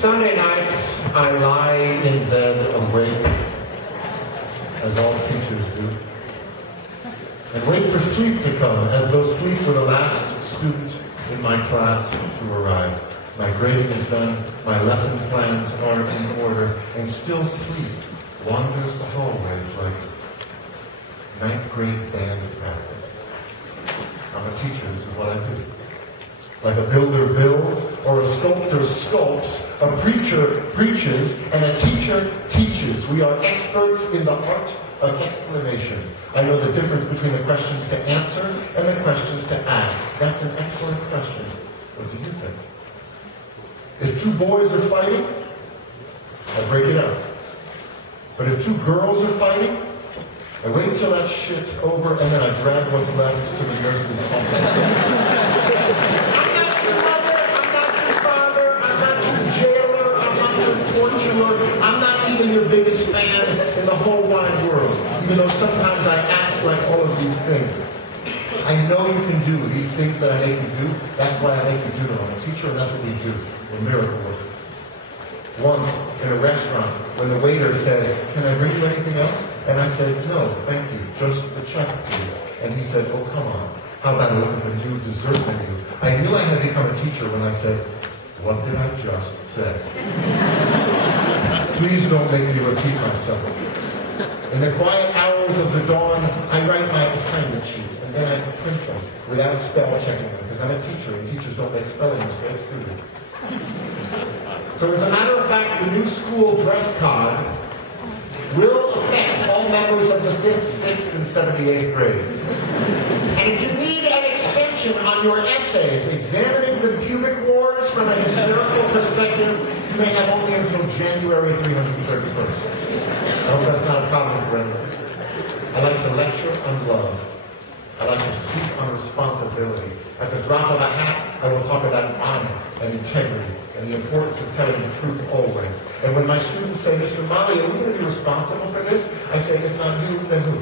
Sunday nights, I lie in bed awake, as all teachers do, and wait for sleep to come, as though sleep were the last student in my class to arrive. My grading is done, my lesson plans are in order, and still sleep wanders the hallways like ninth grade band practice. I'm a teacher, this is what I do. Like a builder builds, or a sculptor sculpts, a preacher preaches, and a teacher teaches. We are experts in the art of explanation. I know the difference between the questions to answer and the questions to ask. That's an excellent question. What do you think? If two boys are fighting, I break it up. But if two girls are fighting, I wait until that shit's over and then I drag what's left to the nurse's office. I'm not your mother, I'm not your father, I'm not your jailer, I'm not your torturer, I'm not even your biggest fan in the whole wide world, even though sometimes I act like all of these things. I know you can do these things that I make you do. That's why I make you do them. I'm a teacher, and that's what we do. We're miracle workers. Once, in a restaurant, when the waiter said, "Can I bring you anything else?" And I said, "No, thank you. Just the check, please." And he said, "Oh, come on. How about a look at the new dessert menu?" I knew I had become a teacher when I said, "What did I just say?" Please don't make me repeat myself. In the quiet hours of the dawn, I write my assignment sheets, and then I print them without spell checking them, because I'm a teacher, and teachers don't make spelling mistakes, do they? So as a matter of fact, the new school dress code will affect all members of the 5th, 6th, and 78th grades. And if you need an extension on your essays examining the pubic wars from a historical perspective, you may have only until January 331st. I hope that's not a problem for anyone. I like to lecture on love. I like to speak on responsibility. At the drop of a hat, I will talk about honor and integrity and the importance of telling the truth always. And when my students say, "Mr. Mali, are we going to be responsible for this?" I say, "If not you, then who?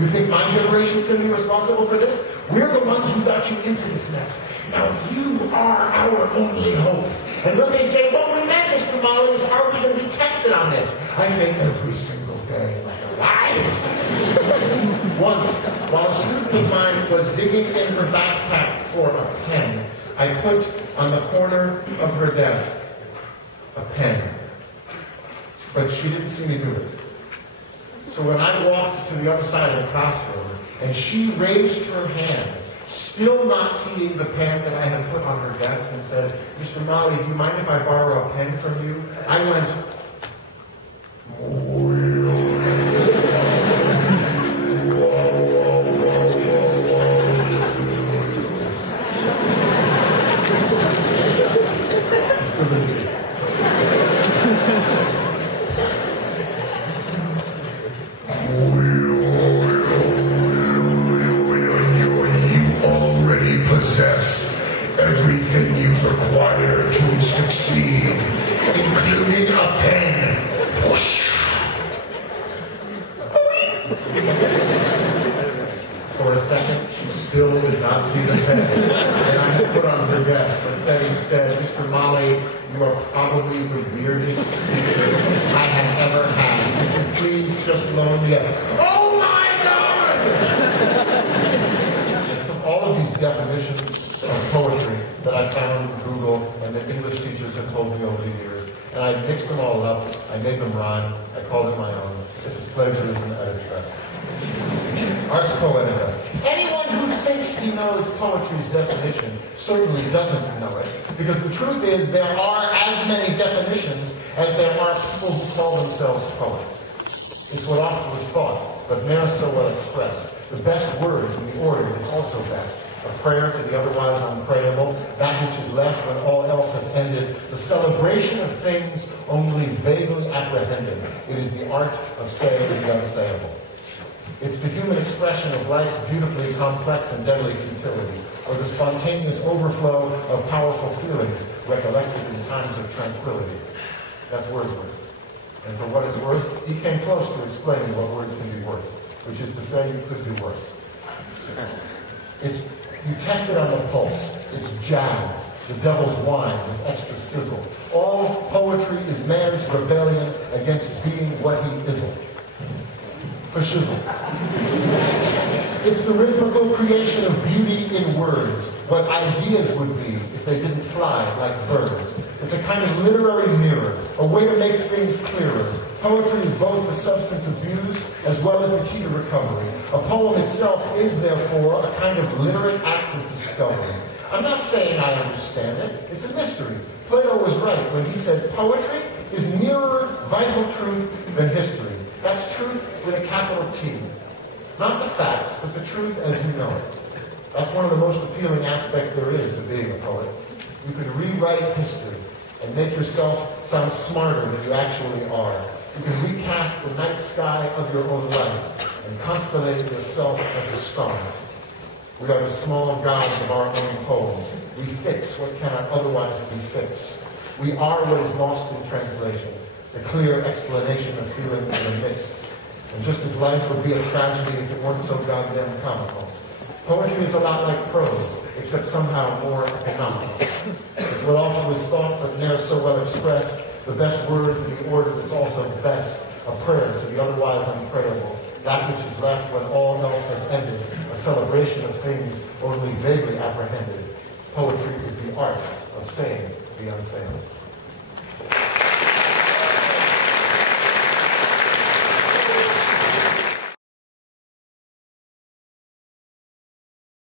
You think my generation is going to be responsible for this? We're the ones who got you into this mess. Now you are our only hope." And when they say, "What we meant, Mr. Mali, is are we going to be tested on this?" I say, "Every single day, like our lives." Once, while a student of mine was digging in her backpack for a pen, I put on the corner of her desk a pen. But she didn't see me do it. So when I walked to the other side of the classroom, and she raised her hand, still not seeing the pen that I had put on her desk, and said, "Mr. Mali, do you mind if I borrow a pen from you?" I went, everything you require to succeed, including a pen. Whoosh. For a second, she still did not see the pen that I had put on her desk, but said instead, "Mr. Mali, you are probably the weirdest teacher I have ever had. Would you please just loan me a..." Oh my God! All of these definitions of poetry that I found in Google and that English teachers have told me over the years, and I mixed them all up, I made them rhyme, I called it my own. This is plagiarism at its best. Ars Poetica. Anyone who thinks he knows poetry's definition certainly doesn't know it, because the truth is there are as many definitions as there are people who call themselves poets. It's what often was thought, but ne'er so well expressed. The best words in the order is also best. A prayer to the otherwise unprayable, that which is left when all else has ended, the celebration of things only vaguely apprehended. It is the art of saying the unsayable. It's the human expression of life's beautifully complex and deadly futility, or the spontaneous overflow of powerful feelings recollected in times of tranquility. That's Wordsworth. And for what it's worth, he came close to explaining what words can be worth, which is to say you could do worse. You test it on the pulse. It's jazz. the devil's wine with extra sizzle. All poetry is man's rebellion against being what he isn't. For shizzle. It's the rhythmical creation of beauty in words, what ideas would be if they didn't fly like birds. It's a kind of literary mirror, a way to make things clearer. Poetry is both the substance abused as well as the key to recovery. A poem itself is, therefore, a kind of literate act of discovery. I'm not saying I understand it. It's a mystery. Plato was right when he said poetry is nearer vital truth than history. That's truth with a capital T. Not the facts, but the truth as you know it. That's one of the most appealing aspects there is to being a poet. You can rewrite history and make yourself sound smarter than you actually are. You can recast the night sky of your own life and constellate yourself as a star. We are the small gods of our own poems. We fix what cannot otherwise be fixed. We are what is lost in translation, the clear explanation of feelings that are mixed. And just as life would be a tragedy if it weren't so goddamn comical. Poetry is a lot like prose, except somehow more economical. It's what often was thought, but ne'er so well expressed, the best word to the order that's also best, a prayer to the otherwise unprayable, that which is left when all else has ended, a celebration of things only vaguely apprehended. Poetry is the art of saying the unsayable.